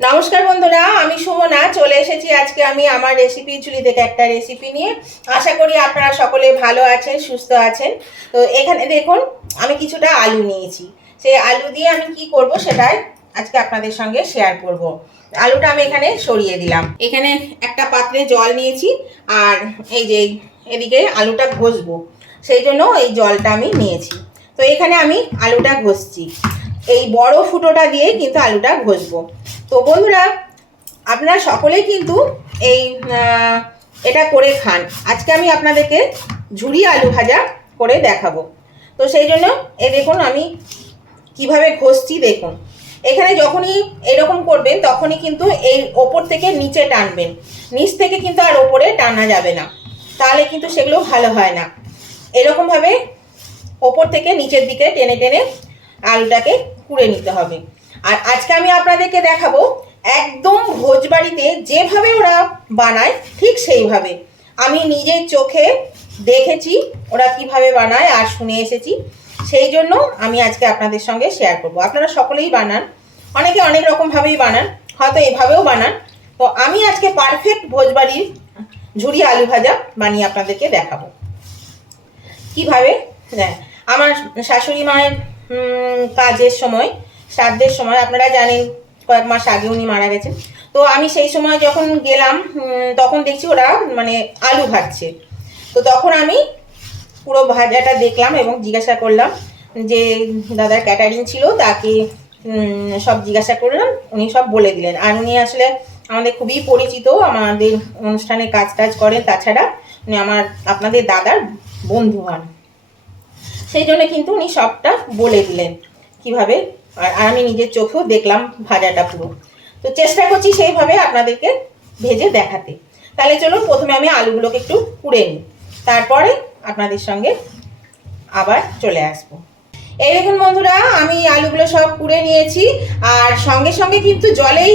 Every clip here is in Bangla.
নমস্কার বন্ধুরা, আমি সুমনা চলে এসেছি আজকে আমি আমার রেসিপি ঝুলি থেকে একটা রেসিপি নিয়ে। আশা করি আপনারা সকলে ভালো আছেন, সুস্থ আছেন। তো এখানে দেখুন আমি কিছুটা আলু নিয়েছি। সেই আলু দিয়ে আমি কি করব সেটাই আজকে আপনাদের সঙ্গে শেয়ার করব। আলুটা আমি এখানে সরিয়ে দিলাম। এখানে একটা পাত্রে জল নিয়েছি আর এই যে এদিকে আলুটা ঘষবো, সেই জন্য এই জলটা আমি নিয়েছি। তো এখানে আমি আলুটা ঘষছি, এই বড় ফুটোটা দিয়ে কিন্তু আলুটা ঘষবো। তো বন্ধুরা, আপনারা সকলেই কিন্তু এই এটা করে খান। আজকে আমি আপনাদেরকে ঝুরি আলু ভাজা করে দেখাবো। তো সেই জন্য এই দেখুন আমি কিভাবে ঘষছি দেখুন। এখানে যখনই এরকম করবেন তখনই কিন্তু এই ওপর থেকে নিচে টানবেন, নিচ থেকে কিন্তু আর ওপরে টানা যাবে না, তাহলে কিন্তু সেগুলো ভালো হয় না। এরকমভাবে ওপর থেকে নিচের দিকে টেনে টেনে আলুটাকে কুড়ে নিতে হবে। আর আজকে আমি আপনাদেরকে দেখাবো একদম ভোজবাড়িতে যেভাবে ওরা বানায় ঠিক সেইভাবে। আমি নিজের চোখে দেখেছি ওরা কিভাবে বানায় আর শুনে এসেছি, সেই জন্য আমি আজকে আপনাদের সঙ্গে শেয়ার করব। আপনারা সকলেই বানান, অনেকে অনেক রকমভাবেই বানান, হয়তো এভাবেও বানান। তো আমি আজকে পারফেক্ট ভোজবাড়ির ঝুরি আলু ভাজা বানিয়ে আপনাদেরকে দেখাবো কিভাবে। হ্যাঁ, আমার শাশুড়ি মায়ের কাজের সময়, শ্রাদ্ধের সময়, আপনারা জানেন কয়েক মাস আগে উনি মারা গেছেন। তো আমি সেই সময় যখন গেলাম তখন দেখছি ওরা মানে আলু ভাজছে। তো তখন আমি পুরো ভাজাটা দেখলাম এবং জিজ্ঞাসা করলাম, যে দাদার ক্যাটারিং ছিল তাকে সব জিজ্ঞাসা করলাম, উনি সব বলে দিলেন। আর উনি আসলে আমাদের খুবই পরিচিত, আমাদের অনুষ্ঠানে কাজ টাজ করেন। তাছাড়া উনি আমার আপনাদের দাদার বন্ধু হন, সেই জন্য কিন্তু উনি সবটা বলে দিলেন কিভাবে। আর আমি নিজের চোখেও দেখলাম ভাজাটা পুরো। তো চেষ্টা করছি সেইভাবে আপনাদেরকে ভেজে দেখাতে। তাহলে চলুন প্রথমে আমি আলুগুলোকে একটু কুড়ে নিই, তারপরে আপনাদের সঙ্গে আবার চলে আসবো। এই দেখুন বন্ধুরা, আমি আলুগুলো সব কুড়ে নিয়েছি। আর সঙ্গে সঙ্গে কিন্তু জলেই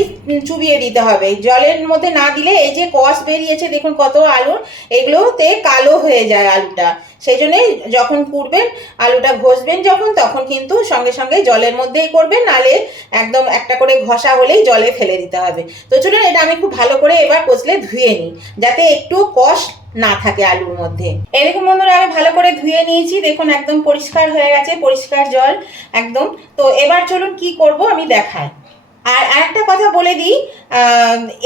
চুবিয়ে দিতে হবে, জলের মধ্যে না দিলে এই যে কষ বেরিয়েছে দেখুন কত আলুর, এগুলোতে কালো হয়ে যায় আলুটা। সেই জন্যে যখন কুড়বেন আলুটা ঘষবেন যখন, তখন কিন্তু সঙ্গে সঙ্গে জলের মধ্যেই করবেন, নালে একদম একটা করে ঘষা হলেই জলে ফেলে দিতে হবে। তো চলুন এটা আমি খুব ভালো করে এবার কষলে ধুয়ে নিই, যাতে একটু কষ না থাকে আলুর মধ্যে। এই দেখুন বন্ধুরা, আমি ভালো করে ধুয়ে নিয়েছি, দেখুন একদম পরিষ্কার হয়ে গেছে, পরিষ্কার জল একদম। তো এবার চলুন কি করব আমি দেখাই। আর একটা কথা বলে দিই,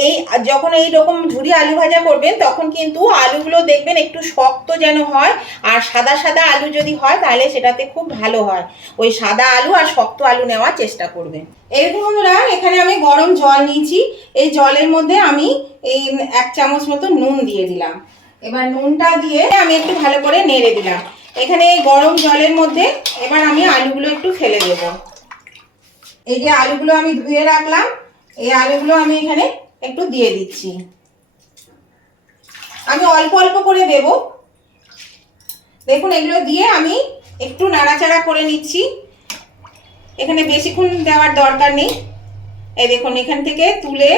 এই যখন এই রকম ঝুরি আলু ভাজা করবেন তখন কিন্তু আলুগুলো দেখবেন একটু শক্ত যেন হয়। আর সাদা সাদা আলু যদি হয় তাহলে সেটাতে খুব ভালো হয়। ওই সাদা আলু আর শক্ত আলু নেওয়ার চেষ্টা করবেন। এরকম বন্ধুরা, এখানে আমি গরম জল নিয়েছি, এই জলের মধ্যে আমি এই 1 চামচ মতো নুন দিয়ে দিলাম। এবার নুনটা দিয়ে আমি একটু ভালো করে নেড়ে দিলাম। এখানে এই গরম জলের মধ্যে এবার আমি আলুগুলো একটু ফেলে দেব। এই যে আলুগুলো আমি ধুয়ে রাখলাম, এই আলুগুলো আমি এখানে একটু দিয়ে দিচ্ছি। আমি অল্প অল্প করে দেব। দেখুন এগুলো দিয়ে আমি একটু নাড়াচাড়া করে নিচ্ছি, এখানে বেশিক্ষণ দেওয়ার দরকার নেই। এই দেখুন এখান থেকে তুলে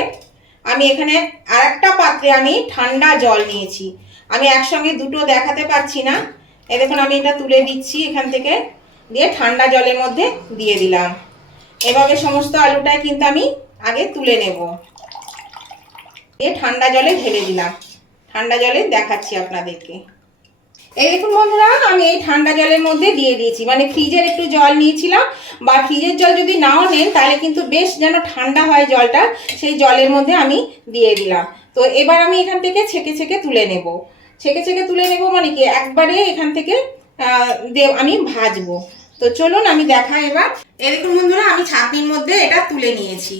আমি এখানে আরেকটা পাত্রে আমি ঠান্ডা জল নিয়েছি। আমি একসঙ্গে দুটো দেখাতে পারছি না। এই দেখুন আমি এটা তুলে দিচ্ছি এখান থেকে, দিয়ে ঠান্ডা জলের মধ্যে দিয়ে দিলাম। এভাবে সমস্ত আলুটাই কিন্তু আমি আগে তুলে নেব, দিয়ে ঠান্ডা জলে ঢেলে দিলাম। ঠান্ডা জলে দেখাচ্ছি আপনাদেরকে। এই দেখুন বন্ধুরা, আমি এই ঠান্ডা জলের মধ্যে দিয়ে দিয়েছি, মানে ফ্রিজের একটু জল নিয়েছিলাম, বা ফ্রিজের জল যদি নাও নেন তাহলে কিন্তু বেশ যেন ঠান্ডা হয় জলটা, সেই জলের মধ্যে আমি দিয়ে দিলাম। তো এবার আমি এখান থেকে ছেঁকে ছেঁকে তুলে নেব। ছেঁকে ছেঁকে তুলে নেব মানে কি একবারে এখান থেকে আমি ভাজবো। তো চলুন আমি দেখাই এবার। এই দেখুন বন্ধুরা, আমি ছাঁকনির মধ্যে এটা তুলে নিয়েছি,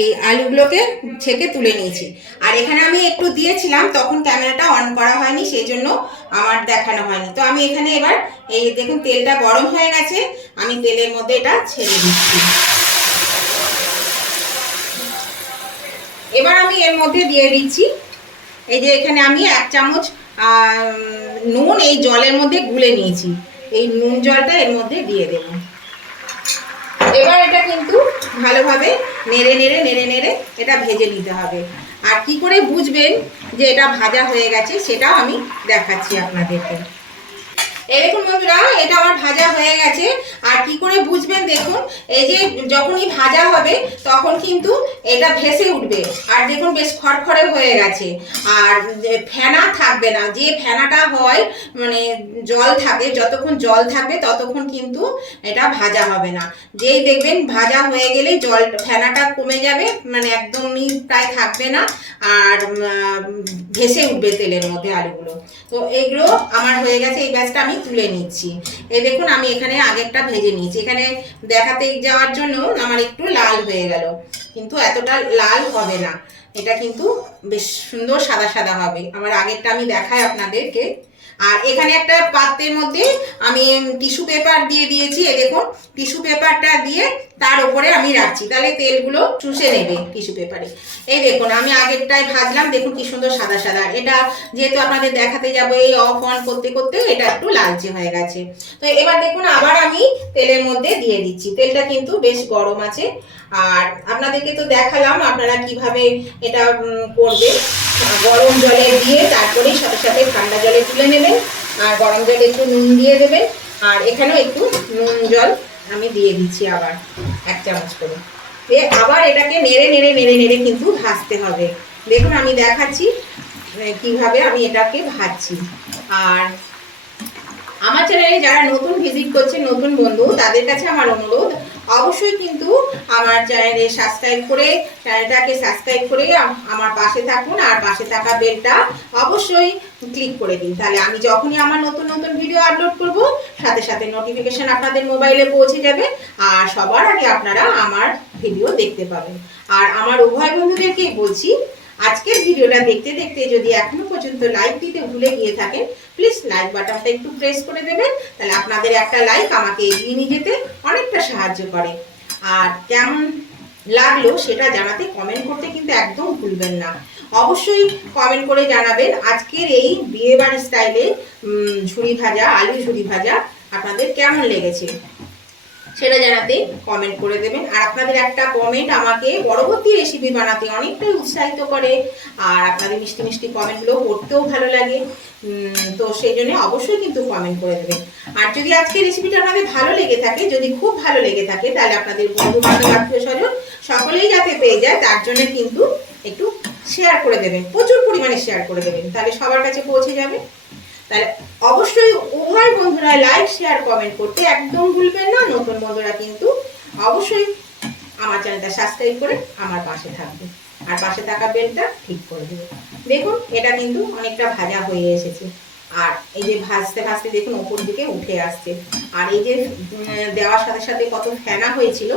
এই আলুগুলোকে ছেঁকে তুলে নিয়েছি। আর এখানে আমি একটু দিয়েছিলাম, তখন ক্যামেরাটা অন করা হয়নি, সেই জন্য আমার দেখানো হয়নি। তো আমি এখানে এবার এই দেখুন তেলটা গরম হয়ে গেছে, আমি তেলের মধ্যে এটা ছেড়ে দিচ্ছি। এবার আমি এর মধ্যে দিয়ে দিচ্ছি, এই যে এখানে আমি 1 চামচ নুন এই জলের মধ্যে গুলে নিয়েছি, এই নুন জলটা এর মধ্যে দিয়ে দেব। এবার এটা কিন্তু ভালোভাবে নেড়ে নেড়ে নেড়ে নেড়ে এটা ভেজে নিতে হবে। আর কি করে বুঝবেন যে এটা ভাজা হয়ে গেছে সেটাও আমি দেখাচ্ছি আপনাদেরকে। এই দেখুন বন্ধুরা, এটা আমার ভাজা হয়ে গেছে। আর কি করে বুঝবেন দেখুন, এই যে যখনই ভাজা হবে তখন কিন্তু এটা ভেসে উঠবে। আর দেখুন বেশ খড়খড়ে হয়ে গেছে, আর ফেনা থাকবে না। যে ফেনাটা হয় মানে জল থাকে, যতক্ষণ জল থাকবে ততক্ষণ কিন্তু এটা ভাজা হবে না। যেই দেখবেন ভাজা হয়ে গেলে জল ফেনাটা কমে যাবে, মানে একদমই প্রায় থাকবে না, আর ভেসে উঠবে তেলের মধ্যে আলুগুলো। তো এইগুলো আমার হয়ে গেছে, এই ব্যাচটা আমি তুলে নিচ্ছি। এই দেখুন আমি এখানে আগেরটা ভেজে নিয়েছি, এখানে দেখাতে যাওয়ার জন্য আমার একটু লাল হয়ে গেল, কিন্তু এতটা লাল হবে না, এটা কিন্তু বেশ সুন্দর সাদা সাদা হবে। আমার আগেরটা আমি দেখাই আপনাদেরকে। আর এখানে একটা পাত্রের মধ্যে আমি টিস্যু পেপার দিয়ে দিয়েছি। এই দেখুন টিস্যু পেপারটা দিয়ে তার উপরে আমি রাখছি, তাহলে তেলগুলো চুষে নেবে টিস্যু পেপারে। এই দেখুন আমি আগেরটায় ভাজলাম, দেখুন কি সুন্দর সাদা সাদা। এটা যেহেতু আপনাদের দেখাতে যাবো, এই অফ অন করতে করতে এটা একটু লালচে হয়ে গেছে। তো এবার দেখুন আবার আমি তেলের মধ্যে দিয়ে দিচ্ছি। তেলটা কিন্তু বেশ গরম আছে। আর আপনাদেরকে তো দেখালাম আপনারা কিভাবে এটা করবে। গরম জলে দিয়ে তারপরে সাথে সাথে ঠান্ডা জলে তুলে নেবেন, আর গরম জলে একটু নুন দিয়ে দেবেন। আর এখানেও একটু নুন জল আমি দিয়ে দিচ্ছি আবার 1 চামচ করে। আবার এটাকে নেড়ে নেড়ে নেড়ে নেড়ে কিন্তু ভাজতে হবে। দেখুন আমি দেখাচ্ছি কিভাবে আমি এটাকে ভাজছি। আর আমার চ্যানেলে যারা নতুন ভিজিট করছে, নতুন বন্ধু, তাদের কাছে আমার অনুরোধ, অবশ্যই কিন্তু আমার চ্যানেলে চ্যানেলটাকে সাবস্ক্রাইব করে আমার পাশে থাকুন। আর পাশে থাকা বেলটা অবশ্যই ক্লিক করে দিন, তাহলে আমি যখনই আমার নতুন নতুন ভিডিও আপলোড করব সাথে সাথে নোটিফিকেশন আপনাদের মোবাইলে পৌঁছে যাবে, আর সবার আগে আপনারা আমার ভিডিও দেখতে পাবেন। আর আমার উভয় বন্ধুদেরকেই বলছি, আজকের ভিডিওটা দেখতে দেখতে যদি এখনো পর্যন্ত লাইক দিতে ভুলে গিয়ে থাকেন, প্লিজ লাইক বাটনটা একটু প্রেস করে দেবেন, তাহলে আপনাদের একটা লাইক আমাকে এগিয়ে নিয়ে যেতে অনেকটা সাহায্য করে। আর কেমন লাগলো সেটা জানাতে কমেন্ট করতে কিন্তু একদম ভুলবেন না। অবশ্যই কমেন্ট করে জানাবেন আজকের এই বিয়েবাড়ি স্টাইলে ঝুরি ভাজা, আলু ঝুরি ভাজা আপনাদের কেমন লেগেছে সেটা জানাতে কমেন্ট করে দেবেন। আর আপনাদের একটা কমেন্ট আমাকে পরবর্তী রেসিপি বানাতে অনেকটাই উৎসাহিত করে, আর আপনাদের মিষ্টি মিষ্টি কমেন্টগুলো পড়তেও ভালো লাগে। তো সেই জন্য অবশ্যই কিন্তু কমেন্ট করে দেবেন। আর যদি আজকে রেসিপিটা আপনাদের ভালো লেগে থাকে, যদি খুব ভালো লেগে থাকে, তাহলে আপনাদের বন্ধু বান্ধব আত্মীয় স্বজন সকলেই যাতে পেয়ে যায় তার জন্য কিন্তু একটু শেয়ার করে দেবেন, প্রচুর পরিমাণে শেয়ার করে দেবেন, তাহলে সবার কাছে পৌঁছে যাবে। তাহলে অবশ্যই উভয় বন্ধুরা লাইক শেয়ার কমেন্ট করতে একদম ভুলবেন না। নতুন বন্ধুরা কিন্তু অবশ্যই আমার চ্যানেলটা সাবস্ক্রাইব করে আমার পাশে থাকবে, আর পাশে থাকা বেলটা ঠিক করে দেবে। দেখুন এটা কিন্তু অনেকটা ভাজা হয়ে এসেছে, আর এই যে ভাজতে ভাজতে দেখুন ওপর দিকে উঠে আসছে। আর এই যে দেওয়ার সাথে সাথে কত ফেনা হয়েছিল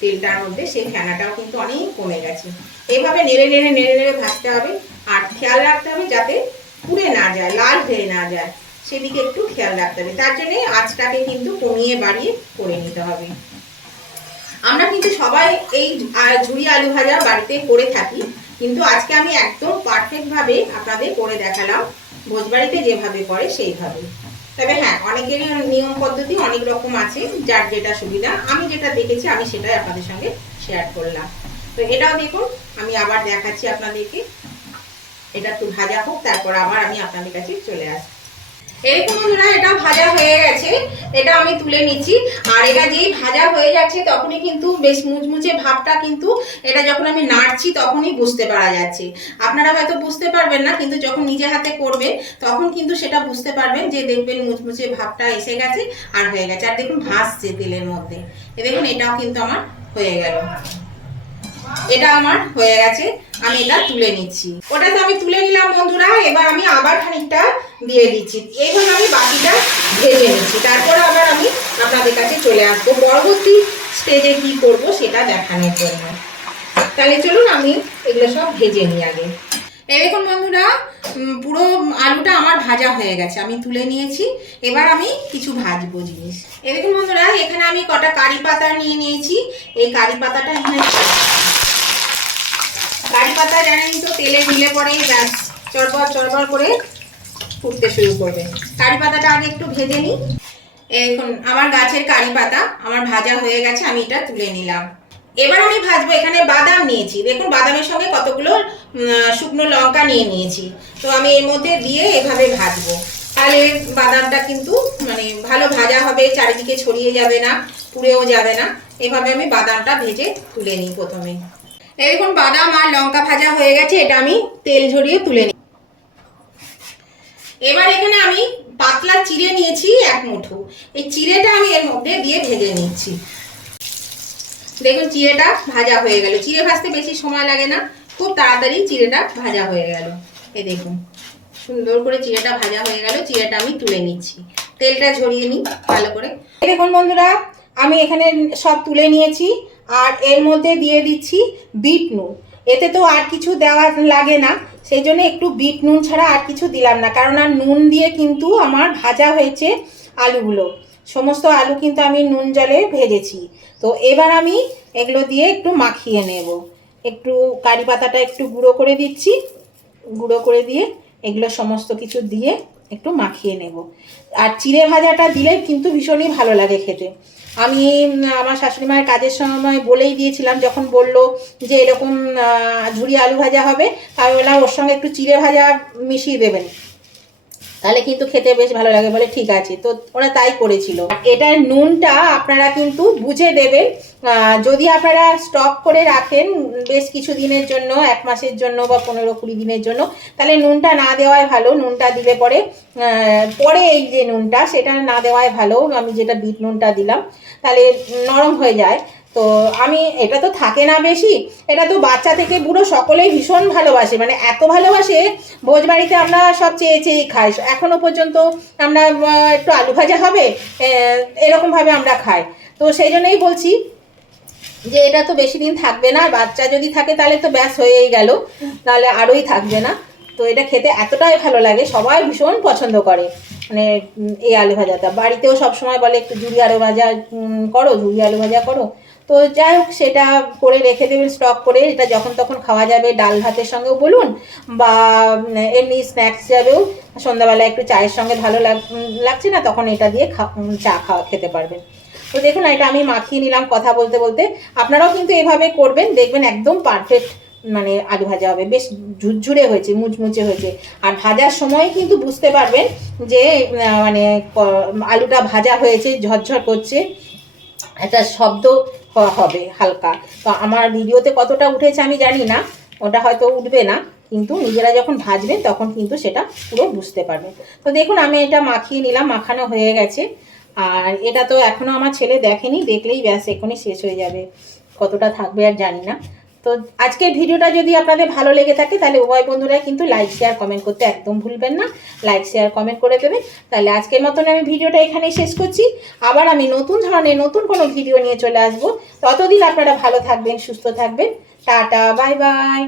তেলটার মধ্যে, সেই ফেনাটাও কিন্তু অনেক কমে গেছে। এইভাবে নেড়ে নেড়ে নেড়ে নেড়ে ভাজতে হবে, আর খেয়াল রাখতে হবে যাতে পুড়ে না যায়, লাল হয়ে না যায়, সেদিকে একটু খেয়াল রাখতে হবে। তার জন্য আঁচটাকে কিন্তু কমিয়ে বাড়িয়ে করে নিতে হবে। আমরা কিন্তু সবাই এই ঝুরি আলু ভাজা বাড়িতে করে থাকি, কিন্তু আজকে আমি একদম পারফেক্টভাবে আপনাদের করে দেখালাম, ভোজবাড়িতে যেভাবে করে সেইভাবে। তবে হ্যাঁ, অনেকের নিয়ম পদ্ধতি অনেক রকম আছে, যার যেটা সুবিধা। আমি যেটা দেখেছি আমি সেটাই আপনাদের সঙ্গে শেয়ার করলাম। তো এটাও দেখুন আমি আবার দেখাচ্ছি আপনাদেরকে, এটা একটু ভাজা হোক, তারপর আবার আমি আপনাদের কাছে চলে আসি। এরকম বন্ধুরা এটা ভাজা হয়ে গেছে, এটা আমি তুলে নিচ্ছি। আর এটা যেই ভাজা হয়ে যাচ্ছে তখনই কিন্তু বেশ মুচমুচে ভাবটা কিন্তু এটা যখন আমি নাড়ছি তখনই বুঝতে পারা যাচ্ছে। আপনারা হয়তো বুঝতে পারবেন না, কিন্তু যখন নিজে হাতে করবেন তখন কিন্তু সেটা বুঝতে পারবেন, যে দেখবেন মুচমুচে ভাবটা এসে গেছে আর হয়ে গেছে। আর দেখুন ভাসছে তেলের মধ্যে, দেখুন এটাও কিন্তু আমার হয়ে গেল। এটা আমার হয়ে গেছে, আমি এটা তুলে নিচ্ছি। ওটা তো আমি তুলে নিলাম বন্ধুরা। এবার আমি আবার খানিকটা দিয়ে দিচ্ছি, এইভাবে আমি বাকিটা ভেজে নিচ্ছি, তারপর আবার আমি আপনাদের কাছে চলে আসবো পরবর্তী স্টেজে কি করব সেটা দেখানোর জন্য। তাহলে চলুন আমি এগুলো সব ভেজে নিই আগে। এই দেখুন বন্ধুরা, পুরো আলুটা আমার ভাজা হয়ে গেছে, আমি তুলে নিয়েছি। এবার আমি কিছু ভাজবো জিনিস। এই দেখুন বন্ধুরা, এখানে আমি কটা কারি পাতা নিয়ে নিয়েছি। এই কারি পাতাটা এখানে, কারি পাতা জানেন তো তেলে দিলে পরে ব্যাস চড়বড় চড়বড় করে ফুটতে শুরু করবে। কারি পাতাটা আগে একটু ভেজে নিই। এখন আমার গাছের কারি পাতা আমার ভাজা হয়ে গেছে, আমি এটা তুলে নিলাম। এবার আমি ভাজবো, এখানে বাদাম নিয়েছি, দেখুন বাদামের সঙ্গে কতগুলো শুকনো লঙ্কা নিয়ে নিয়েছি। তো আমি এর মধ্যে দিয়ে এভাবে ভাজবো। তাহলে বাদামটা কিন্তু মানে ভালো ভাজা হবে, চারিদিকে ছড়িয়ে যাবে না, পুড়েও যাবে না। এভাবে আমি বাদামটা ভেজে তুলে নিই প্রথমে। এই দেখুন বাদাম আর লঙ্কা ভাজা হয়ে গেছে, এটা আমি তেল ঝরিয়ে তুলে নিই। এবার এখানে আমি পাতলা চিড়ে নিয়েছি 1 মুঠো, এই চিড়েটা আমি এর মধ্যে দিয়ে ভেজে নিচ্ছি। দেখুন চিড়েটা ভাজা হয়ে গেল, চিড়ে ভাজতে বেশি সময় লাগে না, খুব তাড়াতাড়ি চিড়েটা ভাজা হয়ে গেল। এই দেখুন সুন্দর করে চিড়েটা ভাজা হয়ে গেল, চিড়েটা আমি তুলে নিচ্ছি, তেলটা ঝরিয়ে নিই ভালো করে। দেখুন বন্ধুরা আমি এখানে সব তুলে নিয়েছি, আর এর মধ্যে দিয়ে দিচ্ছি বিট নুন। এতে তো আর কিছু দেওয়া লাগে না, সেই জন্য একটু বিট নুন ছাড়া আর কিছু দিলাম না, কারণ আর নুন দিয়ে কিন্তু আমার ভাজা হয়েছে আলুগুলো, সমস্ত আলু কিন্তু আমি নুন জলে ভেজেছি। তো এবার আমি এগুলো দিয়ে একটু মাখিয়ে নেব, একটু কারি পাতাটা একটু গুঁড়ো করে দিচ্ছি, গুঁড়ো করে দিয়ে এগুলো সমস্ত কিছু দিয়ে একটু মাখিয়ে নেব। আর চিড়ে ভাজাটা দিলে কিন্তু ভীষণই ভালো লাগে খেতে। আমি আমার শাশুড়ি মায়ের কাজের সময় বলেই দিয়েছিলাম, যখন বলল যে এরকম ঝুরি আলু ভাজা হবে, আমি বললাম ওর সঙ্গে একটু চিড়ে ভাজা মিশিয়ে দেবেন, তাহলে কিন্তু খেতে বেশ ভালো লাগে। বলে ঠিক আছে, তো ওরা তাই করেছিল। এটার নুনটা আপনারা কিন্তু বুঝে দেবেন, যদি আপনারা স্টক করে রাখেন বেশ কিছু দিনের জন্য, 1 মাসের জন্য বা 15-20 দিনের জন্য, তাহলে নুনটা না দেওয়াই ভালো। নুনটা দিলে পরে পরে এই যে নুনটা সেটা না দেওয়াই ভালো। আমি যেটা বিট নুনটা দিলাম তাহলে নরম হয়ে যায়। তো আমি এটা তো থাকে না বেশি, এটা তো বাচ্চা থেকে বুড়ো সকলেই ভীষণ ভালোবাসে, মানে এত ভালোবাসে, ভোজবাড়িতে আমরা সব চেয়ে চেয়েই খাই। এখনও পর্যন্ত আমরা একটু আলু ভাজা হবে এরকমভাবে আমরা খাই। তো সেই জন্যই বলছি যে এটা তো বেশি দিন থাকবে না, বাচ্চা যদি থাকে তাহলে তো ব্যাস হয়েই গেল, নাহলে আরোই থাকবে না। তো এটা খেতে এতটাই ভালো লাগে, সবাই ভীষণ পছন্দ করে, মানে এই আলু ভাজাটা। বাড়িতেও সবসময় বলে একটু ঝুরি আলু ভাজা করো, ঝুরি আলু ভাজা করো। তো যাই হোক সেটা করে রেখে দেবেন স্টক করে, এটা যখন তখন খাওয়া যাবে, ডাল ভাতের সঙ্গেও বলুন বা এমনি স্ন্যাক্স হিসাবেও সন্ধ্যাবেলা একটু চায়ের সঙ্গে ভালো লাগছে না, তখন এটা দিয়ে চা খেতে পারবেন। তো দেখুন এটা আমি মাখিয়ে নিলাম কথা বলতে বলতে। আপনারাও কিন্তু এভাবে করবেন, দেখবেন একদম পারফেক্ট মানে আলু ভাজা হবে, বেশ ঝুরঝুরে হয়েছে, মুচমুচে হয়েছে। আর ভাজার সময় কিন্তু বুঝতে পারবেন যে মানে আলুটা ভাজা হয়েছে, ঝরঝর করছে, একটা শব্দ হবে হালকা। তো আমার ভিডিওতে কতটা উঠেছে আমি জানি না, ওটা হয়তো উঠবে না, কিন্তু নিজেরা যখন ভাজবেন তখন কিন্তু সেটা পুরো বুঝতে পারবেন। তো দেখুন আমি এটা মাখিয়ে নিলাম, মাখানো হয়ে গেছে। আর এটা তো এখনও আমার ছেলে দেখেনি, দেখলেই ব্যাস এখনই শেষ হয়ে যাবে, কতটা থাকবে আর জানি না। তো আজকের ভিডিওটা যদি আপনাদের ভালো লেগে থাকে তাহলে উভয় বন্ধুরা কিন্তু লাইক শেয়ার কমেন্ট করতে একদম ভুলবেন না, লাইক শেয়ার কমেন্ট করে দেবেন। তাহলে আজকের মতন আমি ভিডিওটা এখানেই শেষ করছি, আবার আমি নতুন ধরনের নতুন কোনো ভিডিও নিয়ে চলে আসবো। ততদিন আপনারা ভালো থাকবেন, সুস্থ থাকবেন, টাটা বাই বাই।